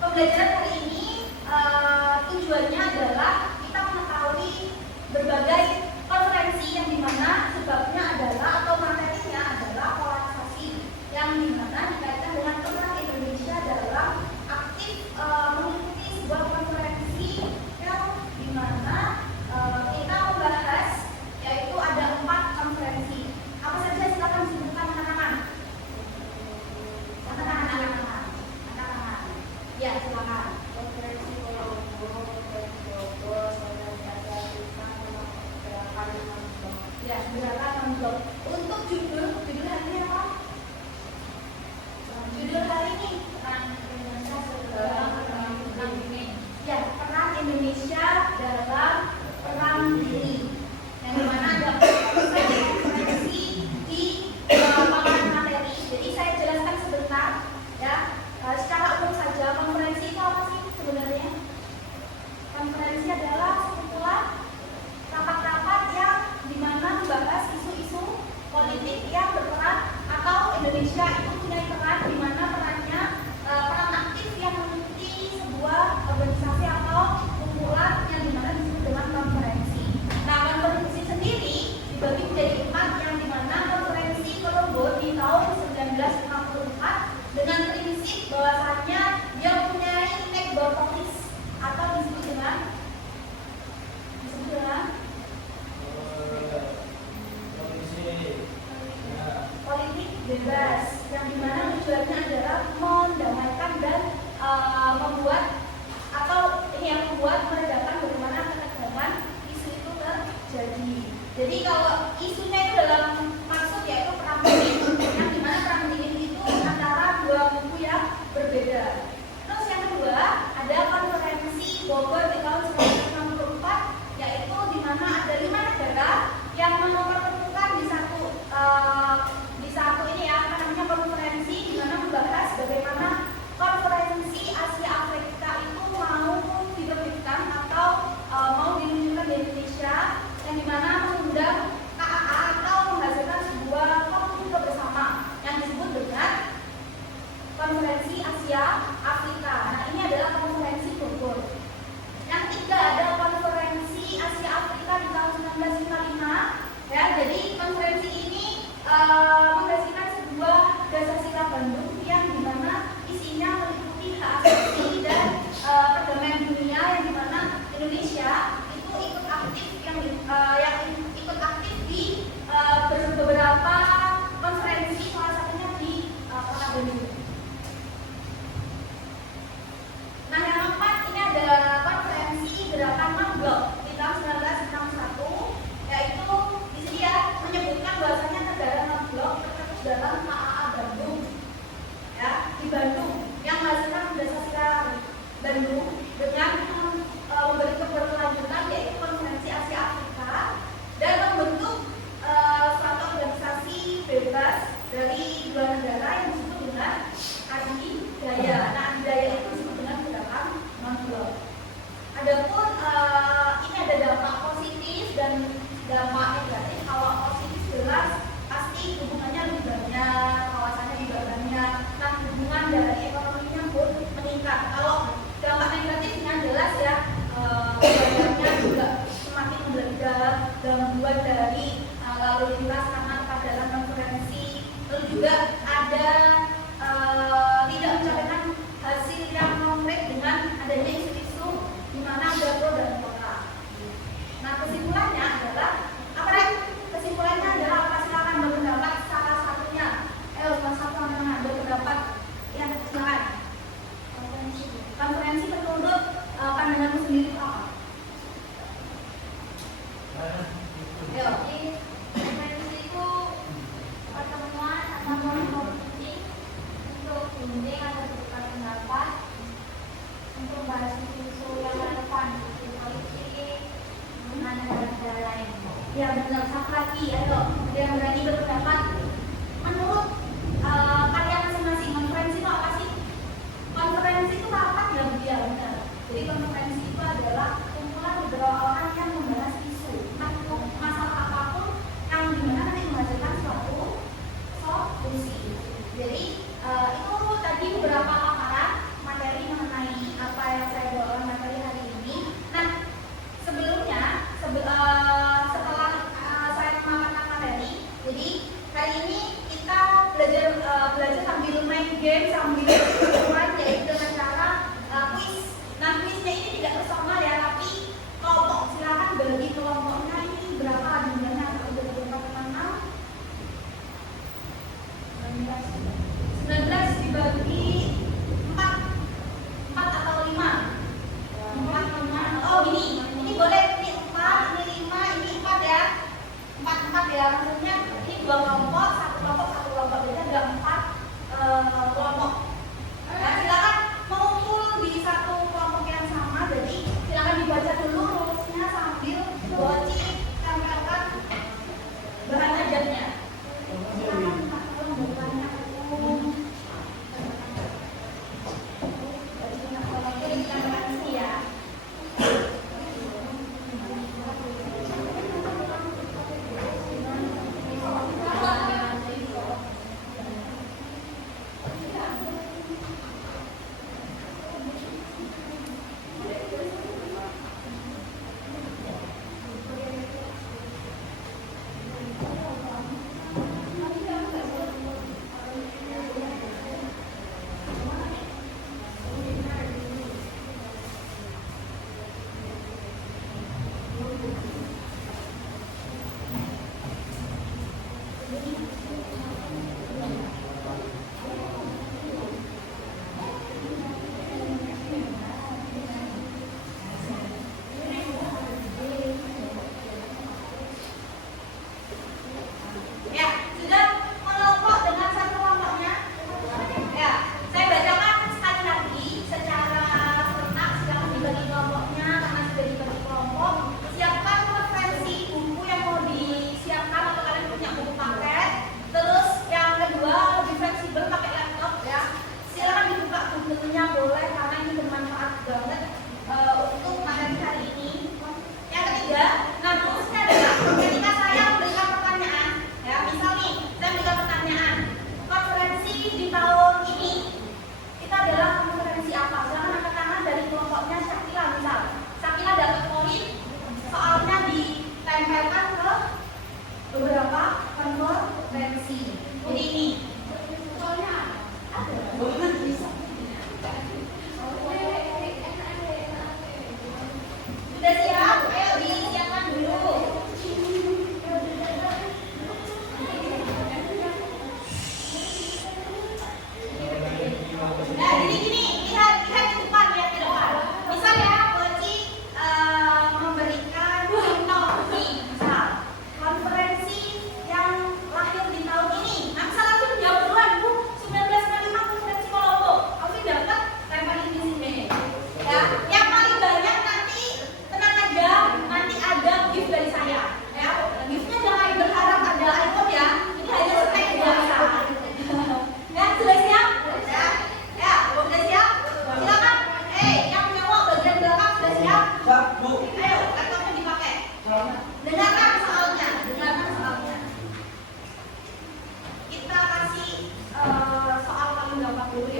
Pembelajaran hari ini tujuannya adalah kita mengetahui berbagai konferensi yang dimana sebabnya adalah atau materinya adalah polarisasi yang dimana dikaitkan dengan peran Indonesia dalam aktif mengikuti sebuah konferensi yang dimana kita membahas yaitu ada 4 konferensi. Apa saja silakan disebutkan anak-anak. Ya, silakan. Konferensi Kolombo, konferensi Bogor, konferensi Ya, gerakan non-blok. Untuk judul hari ini apa? Judul hari ini peran Indonesia dalam perang dingin. Ya, peran Indonesia dalam perang dingin. Yang dimana ada konferensi di paparan materi. Jadi saya jelaskan sebentar, ya. Secara umum saja, konferensi itu apa sih sebenarnya? Konferensi adalah sekumpulan rapat-rapat yang dimana membahas isu-isu politik yang berperan atau Indonesia itu punya peran dimana perannya peran aktif yang mengikuti sebuah organisasi atau kumpulan yang dimana disebut dengan konferensi. Nah, konferensi sendiri dibagi menjadi 4 yang dimana konferensi Kolombo di tahun 1954 dengan prinsip bahwasannya dia mempunyai nekbopolis atau disebut dengan politik bebas yang dimana tujuannya adalah mendamaikan dan membuat atau ini yang membuat meredakan bagaimana ketegangan isu itu terjadi. Jadi kalau isunya itu dalam maksud yaitu perang dingin, yang dimana perang dingin itu antara 2 kubu yang berbeda. Terus yang kedua ada konferensi Bogor di tahun 1964 yaitu dimana ada 5 negara yang mempertemukan di satu ini ya apa namanya konferensi dimana membahas bagaimana konferensi Asia Afrika itu mau diterbitkan atau mau diluncurkan di Indonesia yang dimana mengundang KAA atau menghasilkan sebuah kompromi bersama yang disebut dengan konferensi Asia Afrika. Nah, ini adalah konferensi Bogor. Yang ketiga ada konferensi Asia Afrika di tahun 1955 ya. Jadi konferensi ini menghasilkan sebuah Dasar Bandung yang dimana isinya meliputi hak asasi dan perdamaian dunia yang dimana Indonesia itu ikut aktif ada gangguan dari lalu lintas karena kepadatan konferensi, lalu juga ada tidak mencapai hasil yang konkret dengan adanya isu-isu di mana ada pro dan kontra. Nah, kesimpulannya adalah apa? Kesimpulannya adalah apa? Silakan berpendapat salah satunya. Salah satu mana berpendapat yang silakan. Konferensi menurut pandanganmu sendiri apa? Jadi konferensi itu pertemuan antara penting untuk bimbing atau bertukar pendapat untuk membahas isu yang relevan di politik dengan negara-negara lain. Ya benar, satu lagi, ayo yang berani berpendapat. Menurut kalian masing-masing, konferensi itu apa sih? Konferensi itu rapat ya, benar. Jadi konferensi itu adalah kumpulan beberapa orang yang membahas isu atau masalah apapun yang dimana nanti menghasilkan suatu solusi. Jadi itu tadi beberapa paparan materi mengenai apa yang saya bawakan materi hari ini. Nah, sebelumnya setelah saya memaparkan materi, jadi hari ini kita belajar sambil main game, sambil bermain, yaitu dengan cara kuis. Nah, kuisnya ini tidak personal ya, tapi kelompok. Silakan bagi kelompoknya ini berapa jumlahnya, atau berapa kenal? 19 dibagi 4 atau 5. 4. Oh ini boleh, ini 4, ini 5, ini 4 ya. 4 ya, maksudnya ini 2 kelompok, satu kelompok, jadi ada 4 kelompok. Nah, silakan mengumpul di satu kelompok yang sama, jadi silakan dibaca dulu rumusnya sambil Boci tempelkan bahan ajarnya. Silakan Pak, tolong bukannya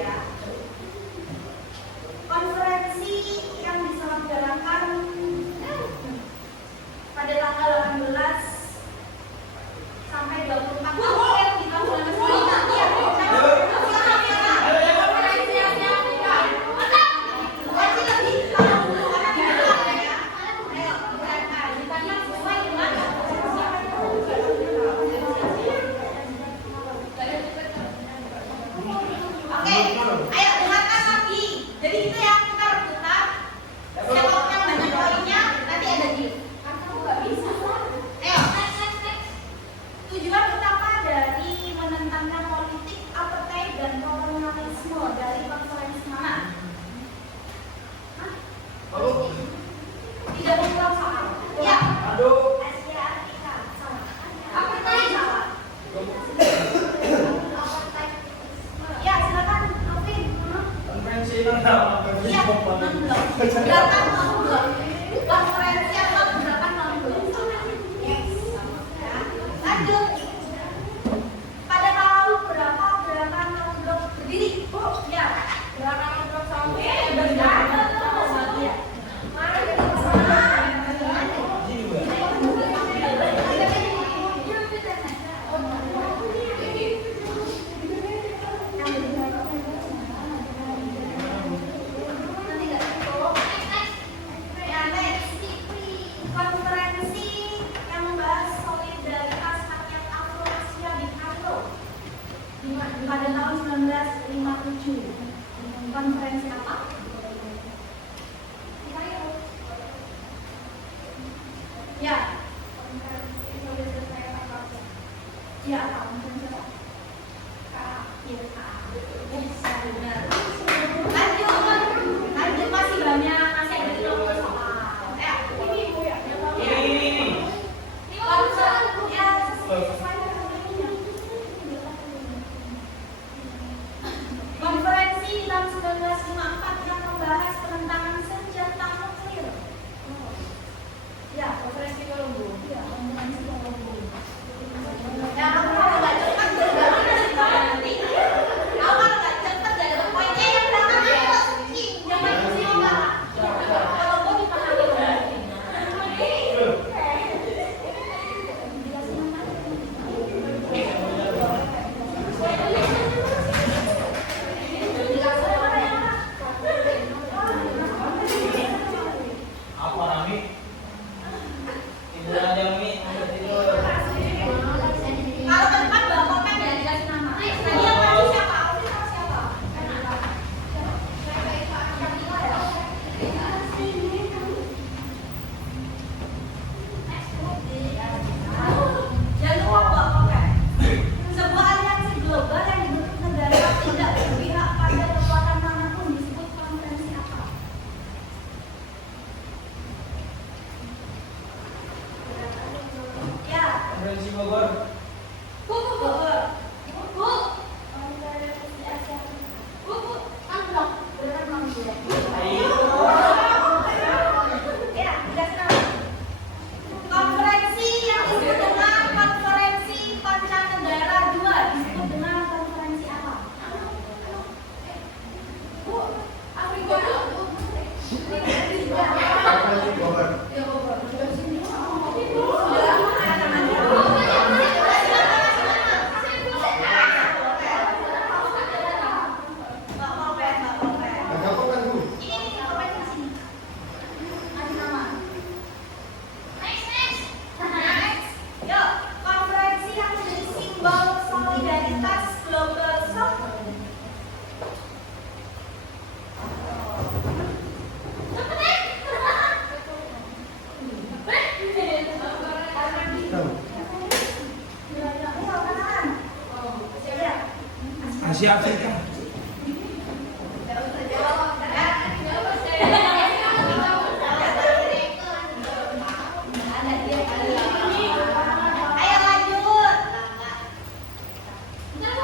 ya. Konferensi yang diselenggarakan pada tanggal sampai 24 April di tahun 1995. Iya, silakan Fiona. Konferensi Asia Afrika. Masih lebih kalau dulu karena kita ya. Ayo, silakan. Ditanya sesuai dengan konferensi Afrika. Oke, ayo dengarkan lagi. Jadi itu ya, kita rebutan. Siapa yang banyak poinnya, nanti ada gift. Kamu nggak bisa. Ayo, tujuan utama dari menentangnya politik, apartheid, dan kolonialisme dari konferensi mana? Hah? Tidak menjawab soal. Ya. Asia Afrika. Salah. Apartheid. Salah. Ya, silakan Alvin. Konferensi mana? Iya, 16. Berapa tahun belum? Konferensi atau berapa tahun belum? Yes. Ya. Lanjut. Pada tahun berapa gerakan kaum blok berdiri? Bu, ya. Gerakan kaum blok sampai berdiri. Ya. Mana dari sana? Ya, next. Konferensi yang membahas solidaritas rakyat Afro-Asia di Kairo pada tahun 1957. Konferensi apa? Di Kairo. Ya. Konferensi solidaritas rakyat Afro-Asia. Ya, apa? Konferensi apa? Iya, benar. Lanjut masih banyak, masih ada 30 soal. Ini Bu ya. Konferensi tahun 1954 yang membahas penentangan senjata nuklir. Ya, konferensi Kolombo. Ya, konferensi Kolombo. Ya, kamu kalau nggak cepat juga nanti. Kamu kalau nggak cepat nggak dapat poinnya yang belakang ayo. Jangan pusing Pak. Kolombo dipahami oleh. Apa Rami? Ibu ada Mi, udah tidur. Kalau ke depan bawa pulpen ya dikasih nama. Tadi yang maju siapa? Alvin sama siapa? Jangan lupa bawa pulpen. Sebuah aliansi global yang dibentuk negara tidak berpihak pada kekuatan manapun disebut konferensi apa? Ya. Konferensi Bogor. Bogor. Konferensi Asia. Angklok. Beneran mau gue. Ya, dikasih nama. Konferensi yang disebut dengan konferensi Pancanegara 2 disebut dengan konferensi apa? Bu, Afrika. Ya, Bogor. Konferensi yang menjadi simbol solidaritas global South. Asia Afrika. Ayo lanjut.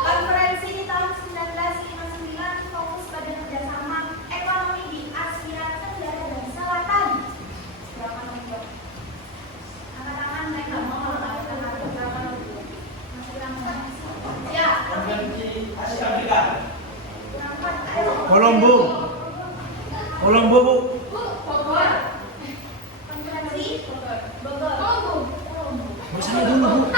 Konferensi di tahun 1959 fokus pada kerjasama ekonomi di Asia Tenggara dan Selatan. Berapa nomor? Angkat tangan, naik nggak mau angkat tangan. Berapa nomor? Masih kurang empat. Ya. Konferensi Asia Afrika. Kurang empat. Ayo. Kolombo. Kolombo, Bu. Bogor. Konferensi Bogor. Bersama dulu, Bu.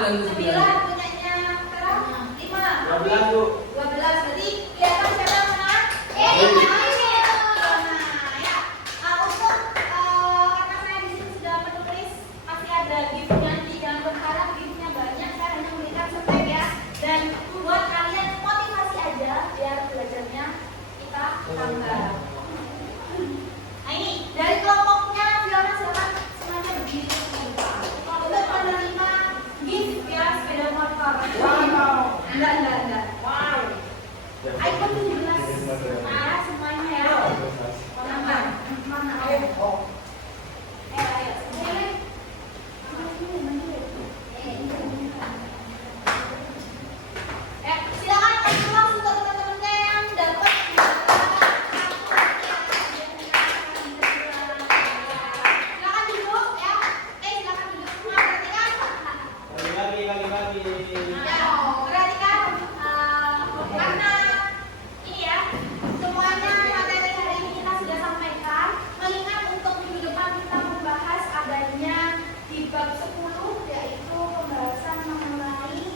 9 punyanya sekarang 5. 12 Bu. 12 berarti kelihatan siapa yang menang? Iya. Nah, ya. Untuk karena saya di sini sudah menulis masih ada gift-nya, jangan berharap gift-nya banyak, saya hanya memberikan step ya. Dan buat kalian motivasi aja biar belajarnya kita tambah. Nah ini dari kelompoknya Fiona silakan semuanya berdiri ke depan. Untuk penerima gift ya sepeda motor. Enggak. iPhone 17. Nah, semuanya ya. Mana? Ayo. Sini. Silakan kasih langsung ke teman-temannya yang dapat. Silakan duduk ya. Silakan duduk semua perhatikan. Bagi. Ya, perhatikan karena ini ya semuanya materi hari ini kita sudah sampaikan. Mengingat untuk minggu depan kita membahas adanya di bab 10 yaitu pembahasan mengenai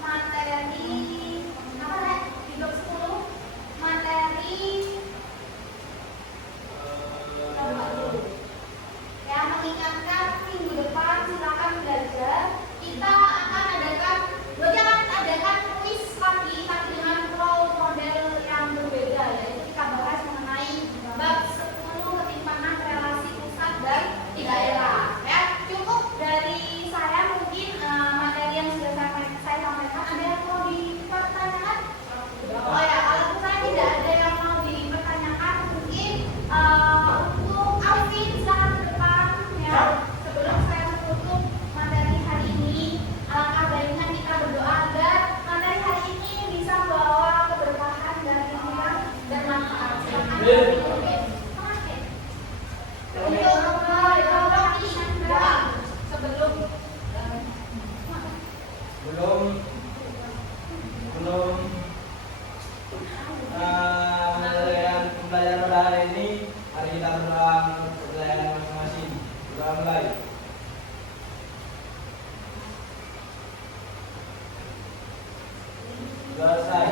materi apa ya? Di bab 10 materi ya, mengingatkan minggu depan silakan belajar. Kita akan adakan kuis lagi tapi dengan role model yang berbeda, yaitu kita bahas mengenai bab 10 ketimpangan relasi pusat dan di daerah ya. Cukup dari saya, mungkin materi yang sudah saya sampaikan. Ada yang mau dipertanyakan? Oh ya, kalau saya tidak ada yang mau dipertanyakan, mungkin untuk Alvin silakan ke depan ya. Sebelum saya menutup materi hari ini, alangkah baiknya kita berdoa agar materi hari ini bisa membawa keberkahan dan hikmah dan manfaat. Silakan. Untuk doa sebelum belum menyelesaikan pembelajaran pada hari ini. Mari kita berdoa untuk pelajaran masing-masing. Doa mulai. Selesai.